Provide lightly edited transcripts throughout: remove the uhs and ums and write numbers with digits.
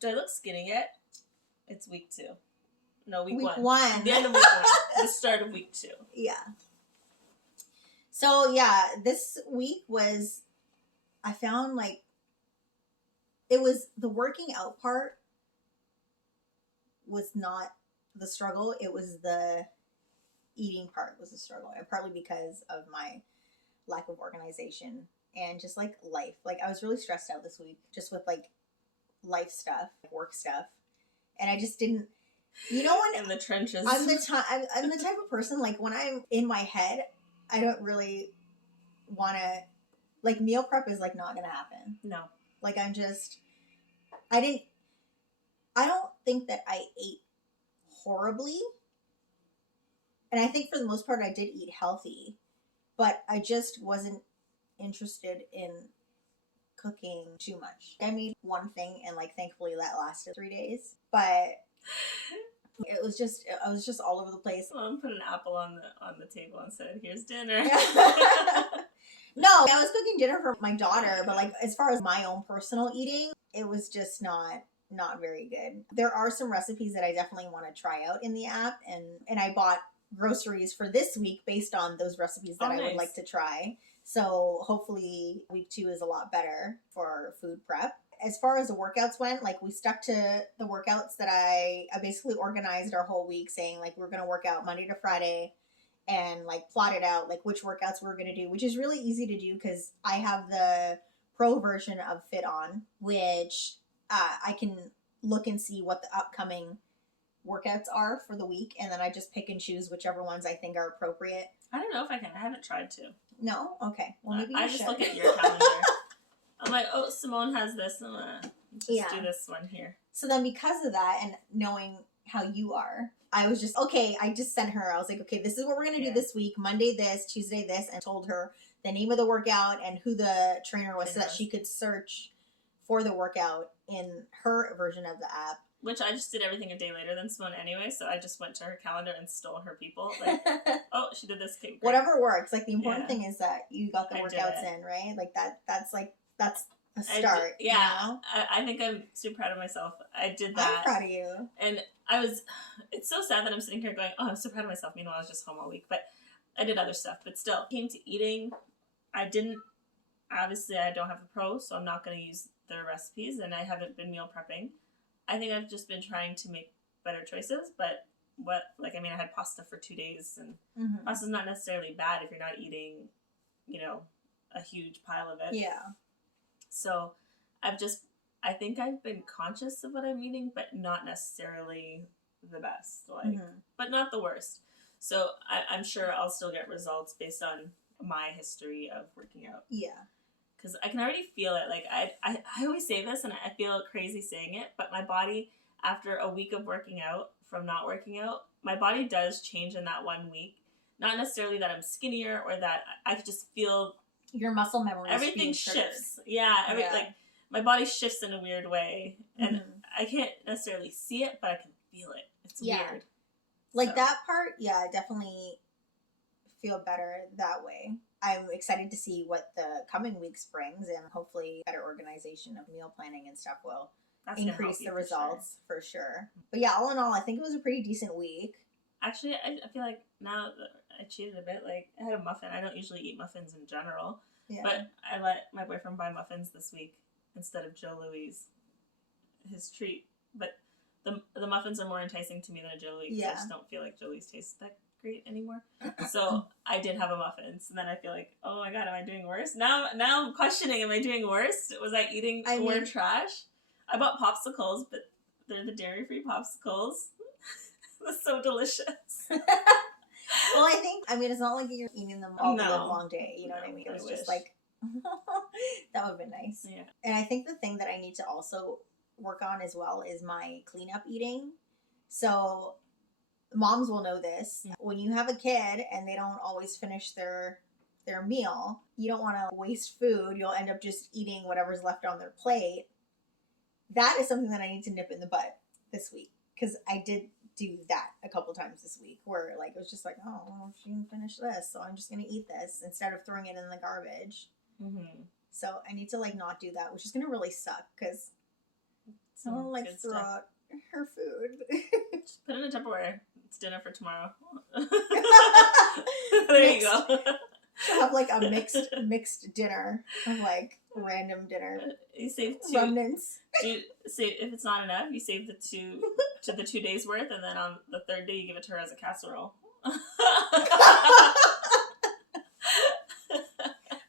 Do I look skinny yet? It's week 2. No, week Week 1. one. The end of week 1. The start of week 2. Yeah. So, yeah, this week was, I found, like, it was, the working out part was not the struggle. It was the eating part was the struggle. And partly because of my lack of organization and just, like, life. Like, I was really stressed out this week just with, like, life stuff, work stuff. And I just didn't, you know, when in the trenches. I'm the type of person, like, when I'm in my head, I don't really want to, like, meal prep is, like, not going to happen. No. Like, I don't think that I ate horribly. And I think for the most part I did eat healthy, but I just wasn't interested in cooking too much. I made one thing and, like, thankfully that lasted 3 days, but I was just all over the place. Mom put an apple on the table and said, "Here's dinner." No, I was cooking dinner for my daughter, but, like, as far as my own personal eating, it was just not very good. There are some recipes that I definitely want to try out in the app, and I bought groceries for this week based on those recipes that I would like to try. So hopefully week 2 is a lot better for food prep. As far as the workouts went, like, we stuck to the workouts that I basically organized our whole week, saying, like, we're going to work out Monday to Friday, and, like, plotted out, like, which workouts we're going to do, which is really easy to do because I have the pro version of Fiton, which I can look and see what the upcoming workouts are for the week, and then I just pick and choose whichever ones I think are appropriate. I don't know if I can. I haven't tried to. No? Okay. Well, maybe I just look at your calendar. I'm like, oh, Simone has this. I'm going to just do this one here. So then because of that and knowing how you are, I was just, okay, I just sent her. I was like, okay, this is what we're going to do this week. Monday this, Tuesday this, and told her the name of the workout and who the trainer was so that she could search for the workout in her version of the app. Which I just did everything a day later than Simone anyway, so I just went to her calendar and stole her people. Like, oh, she did this. Okay, whatever works. Like, the important thing is that you got the workouts in, right? Like, that's a start. You know? I think I'm super proud of myself. I did that. I'm proud of you. And it's so sad that I'm sitting here going, oh, I'm so proud of myself. Meanwhile, I was just home all week. But I did other stuff. But still, came to eating. Obviously, I don't have a pro, so I'm not going to use their recipes. And I haven't been meal prepping. I think I've just been trying to make better choices. But I had pasta for 2 days. And pasta's not necessarily bad if you're not eating, a huge pile of it. Yeah. So I think I've been conscious of what I'm eating, but not necessarily the best, but not the worst. So I'm sure I'll still get results based on my history of working out. Yeah. Because I can already feel it. Like, I always say this, and I feel crazy saying it, but my body, after a week of working out from not working out, my body does change in that 1 week. Not necessarily that I'm skinnier or that I just feel... Your muscle memory. Everything shifts. Yeah. Like, my body shifts in a weird way. And I can't necessarily see it, but I can feel it. It's weird. Like, that part, I definitely feel better that way. I'm excited to see what the coming weeks brings, and hopefully better organization of meal planning and stuff will increase the results for sure. But yeah, all in all, I think it was a pretty decent week. Actually, I feel like now that I cheated a bit. Like, I had a muffin. I don't usually eat muffins in general. Yeah. But I let my boyfriend buy muffins this week instead of Joe Louis' his treat. But the muffins are more enticing to me than a Joe Louis. I just don't feel like Joe Louis tastes that great anymore. So I did have a muffin. So then I feel like, oh my god, am I doing worse? Now I'm questioning, am I doing worse? Was I eating more trash? I bought popsicles, but they're the dairy-free popsicles. It was so delicious. Well, I think, it's not like you're eating them all the long day. You know what I mean? It was just like, that would have been nice. Yeah. And I think the thing that I need to also work on as well is my cleanup eating. So moms will know this. When you have a kid and they don't always finish their meal, you don't want to waste food. You'll end up just eating whatever's left on their plate. That is something that I need to nip in the bud this week, because I did do that a couple times this week where, like, it was just like, oh, well, she didn't finish this, so I'm just going to eat this instead of throwing it in the garbage. So I need to, like, not do that, which is going to really suck, because Someone like throw out her food. Just put it in a Tupperware. It's dinner for tomorrow. There you go. She'll have like a mixed dinner of like random dinner. You save 2 remnants. If it's not enough, you save the 2 days worth, and then on the 3rd day you give it to her as a casserole.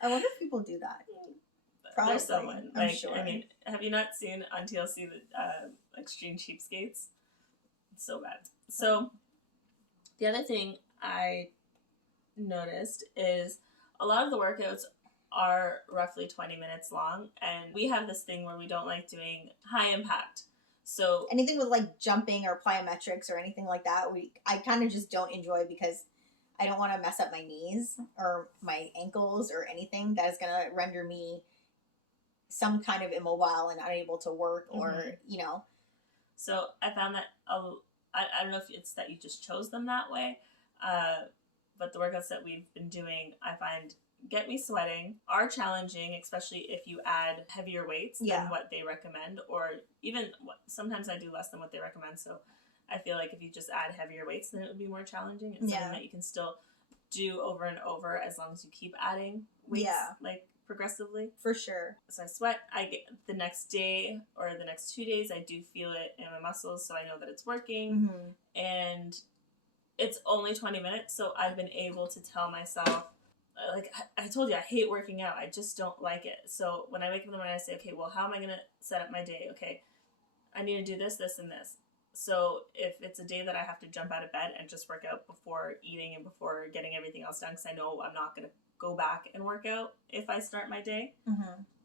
I wonder if people do that. Probably. There's someone. I'm sure. I mean, have you not seen on TLC the Extreme Cheapskates? It's so bad. So the other thing I noticed is a lot of the workouts are roughly 20 minutes long, and we have this thing where we don't like doing high impact. So anything with like jumping or plyometrics or anything like that, I kind of just don't enjoy because I don't want to mess up my knees or my ankles or anything that is going to render me some kind of immobile and unable to work or, you know. So I found that, I don't know if it's that you just chose them that way, but the workouts that we've been doing, I find get me sweating, are challenging, especially if you add heavier weights than what they recommend, or even sometimes I do less than what they recommend. So I feel like if you just add heavier weights, then it would be more challenging. It's something that you can still do over and over as long as you keep adding weights, like progressively. For sure. So I sweat. I get the next day or the next 2 days, I do feel it in my muscles, so I know that it's working. And it's only 20 minutes, so I've been able to tell myself, like I told you, I hate working out. I just don't like it. So when I wake up in the morning, I say, okay, well, how am I going to set up my day? Okay, I need to do this, this, and this. So if it's a day that I have to jump out of bed and just work out before eating and before getting everything else done, because I know I'm not going to go back and work out if I start my day,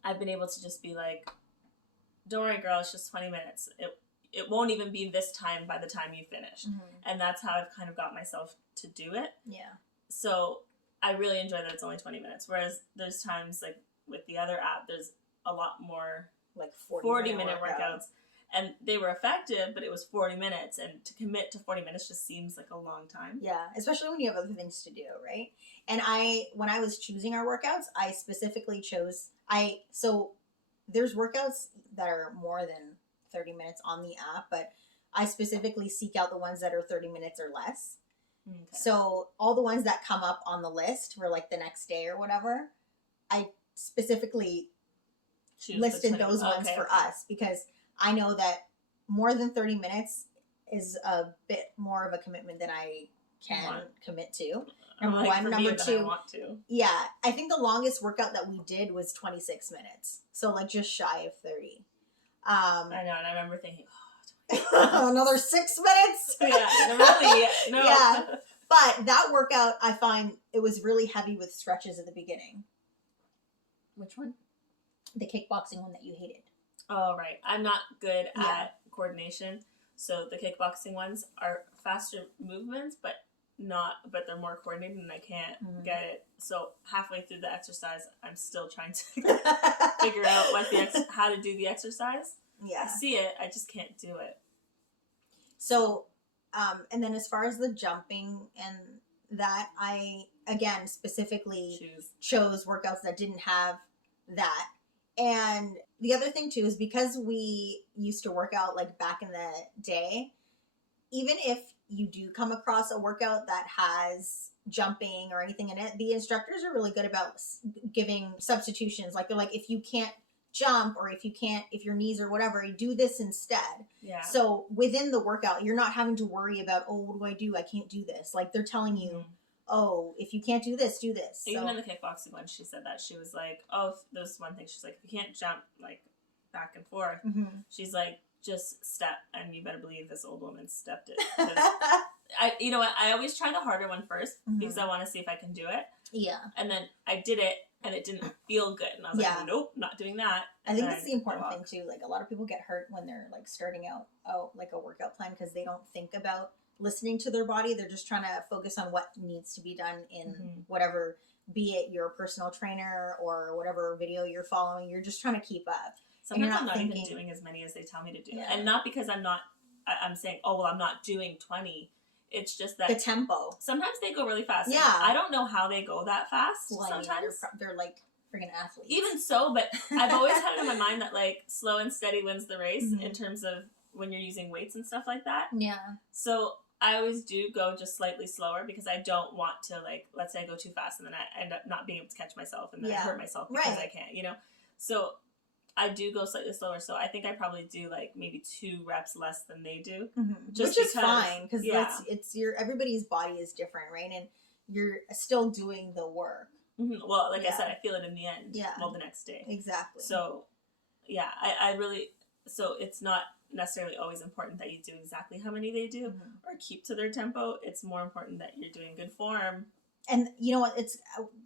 I've been able to just be like, don't worry, girl, it's just 20 minutes. It won't even be this time by the time you finish. And that's how I've kind of got myself to do it. Yeah. So I really enjoy that it's only 20 minutes. Whereas there's times like with the other app, there's a lot more like 40-minute workouts. And they were effective, but it was 40 minutes. And to commit to 40 minutes just seems like a long time. Yeah, especially when you have other things to do, right? And when I was choosing our workouts, I specifically chose, so there's workouts that are more than 30 minutes on the app, but I specifically seek out the ones that are 30 minutes or less. Okay. So all the ones that come up on the list for like the next day or whatever, I specifically listed those ones for us because I know that more than 30 minutes is a bit more of a commitment than I can commit to. Number one. Number two, I think the longest workout that we did was 26 minutes. So like just shy of 30. I know, and I remember thinking, another 6 minutes? Yeah. But that workout, I find it was really heavy with stretches at the beginning. Which one? The kickboxing one that you hated. Oh, right. I'm not good at coordination. So the kickboxing ones are faster movements, but they're more coordinated and I can't get it. So halfway through the exercise, I'm still trying to figure out how to do the exercise. Yeah. I see it. I just can't do it. So, and then as far as the jumping and that, I, again, specifically chose workouts that didn't have that. And the other thing too is because we used to work out like back in the day, even if you do come across a workout that has jumping or anything in it, the instructors are really good about giving substitutions. Like they're like, if you can't jump or if your knees or whatever, you do this instead. Yeah. So within the workout, you're not having to worry about, oh, what do I do? I can't do this. Like they're telling you, oh, if you can't do this, do this. Even in the kickboxing one, she said that. She was like, oh, there's one thing. She's like, if you can't jump like back and forth, she's like, just step, and you better believe this old woman stepped it. You know what? I always try the harder one first because I want to see if I can do it. Yeah. And then I did it, and it didn't feel good, and I was like, nope, not doing that. And I think that's the important thing too. Like a lot of people get hurt when they're like starting out like a workout plan because they don't think about listening to their body. They're just trying to focus on what needs to be done in whatever, be it your personal trainer or whatever video you're following. You're just trying to keep up. Sometimes I'm not even doing as many as they tell me to do. Yeah. And not because I'm saying, oh, well, I'm not doing 20. It's just that the tempo. Sometimes they go really fast. Yeah. I don't know how they go that fast. Well, sometimes. they're like Friggin' athletes. Even so, but I've always had it in my mind that, like, slow and steady wins the race Mhm. in terms of when you're using weights and stuff like that. Yeah. So I always do go just slightly slower because I don't want to, like, let's say I go too fast and then I end up not being able to catch myself and then I hurt myself because I can't, you know? So I do go slightly slower. So I think I probably do, like, maybe 2 reps less than they do. Mm-hmm. Just which is fine because it's your everybody's body is different, right? And you're still doing the work. Mm-hmm. Well, like I said, I feel it in the end. Yeah. Well, the next day. Exactly. So, yeah, I really, so it's not necessarily always important that you do exactly how many they do or keep to their tempo. It's more important that you're doing good form. And you know what? It's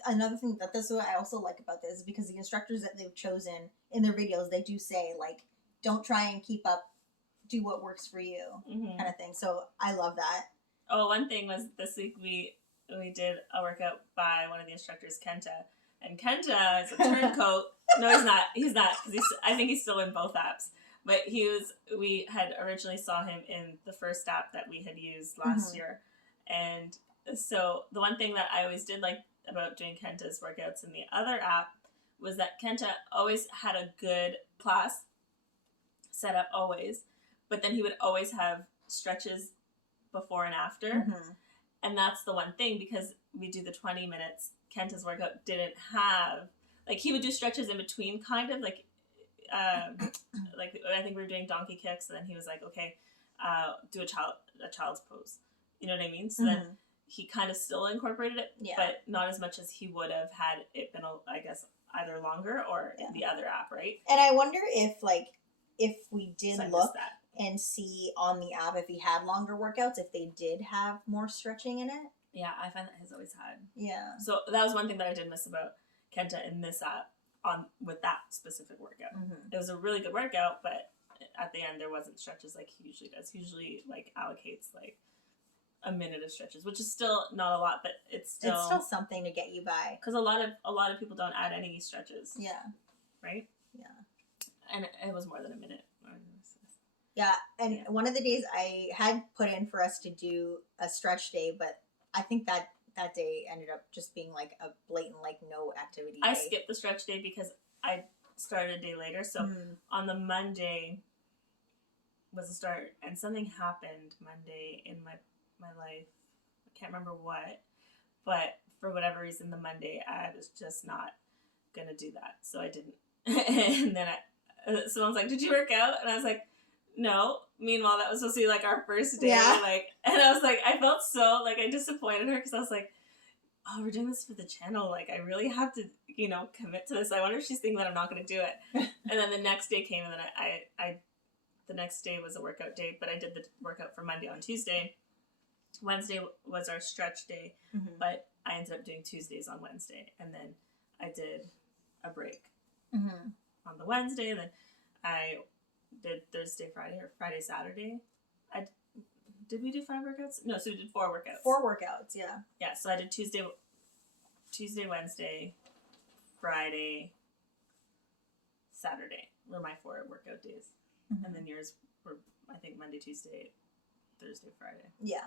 another thing that's what I also like about this, because the instructors that they've chosen in their videos, they do say, like, don't try and keep up, do what works for you, kind of thing. So I love that. Oh, one thing was this week we did a workout by one of the instructors, Kenta. And Kenta is a turncoat. No, he's not, because I think he's still in both apps. But we had originally saw him in the first app that we had used last year. And so the one thing that I always did like about doing Kenta's workouts in the other app was that Kenta always had a good class set up always, but then he would always have stretches before and after. And that's the one thing, because we do the 20 minutes, Kenta's workout didn't have, like, he would do stretches in between, kind of, like I think we were doing donkey kicks, and then he was like, okay, do a child's pose. You know what I mean? So then he kind of still incorporated it, but not as much as he would have had it been, I guess, either longer or the other app, right? And I wonder if we did look and see on the app if he had longer workouts, if they did have more stretching in it. Yeah, I find that he's always had. Yeah. So that was one thing that I did miss about Kenta in this app with that specific workout. It was a really good workout, but at the end there wasn't stretches like he usually does. He usually, like, allocates, like, a minute of stretches, which is still not a lot, but it's still something to get you by. Because a lot of people don't add any stretches. Yeah. Right? Yeah. And it was more than a minute. Yeah, and one of the days I had put in for us to do a stretch day, but I think that day ended up just being like a blatant, like, no activity day. I skipped the stretch day because I started a day later. So on the Monday was the start, and something happened Monday in my life. I can't remember what, but for whatever reason, the Monday I was just not gonna do that, so I didn't. And then someone's like, "Did you work out?" And I was like, "No." Meanwhile, that was supposed to be, like, our first day, like, and I was like, I felt so, like, I disappointed her because I was like, oh, we're doing this for the channel, like, I really have to, you know, commit to this. I wonder if she's thinking that I'm not going to do it. And then the next day came, and then I the next day was a workout day, but I did the workout for Monday on Tuesday. Wednesday was our stretch day, but I ended up doing Tuesdays on Wednesday, and then I did a break on the Wednesday, and then I did Thursday, Friday, or Friday, Saturday. Did we do 5 workouts? No, so we did 4 workouts. 4 workouts, yeah. Yeah, so I did Tuesday, Wednesday, Friday, Saturday were my 4 workout days. And then yours were, I think, Monday, Tuesday, Thursday, Friday. Yeah.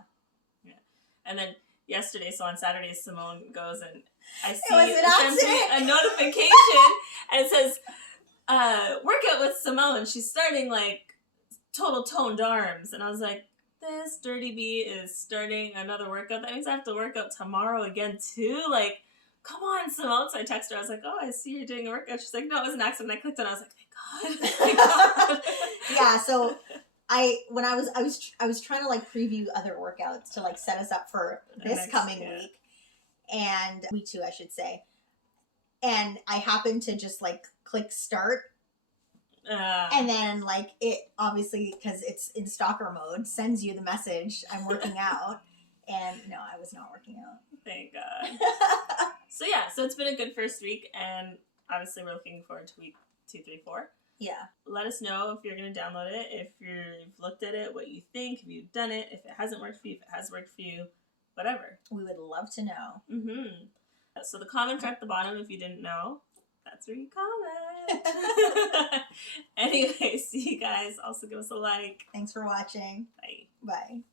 Yeah. And then yesterday, so on Saturday, Simone goes and I see a notification and it says, workout with Simone. She's starting, like, total toned arms. And I was like, this dirty bee is starting another workout. That means I have to work out tomorrow again, too. Like, come on, Simone. So I texted her. I was like, oh, I see you're doing a workout. She's like, no, it was an accident. I clicked on it. I was like, thank God. Yeah, so I was trying to, like, preview other workouts to, like, set us up for this coming week. And week 2, I should say. And I happened to just, like, click start. And then, like, it obviously, because it's in stalker mode, sends you the message, I'm working out. And no, I was not working out. Thank God. So yeah, so it's been a good first week, and obviously we're looking forward to week 2, 3, 4. Yeah. Let us know if you're going to download it, if you've looked at it, what you think, if you've done it, if it hasn't worked for you, if it has worked for you, whatever. We would love to know. So the comments are at the bottom if you didn't know. That's where you comment. Anyway, see you guys. Also give us a like. Thanks for watching. Bye. Bye.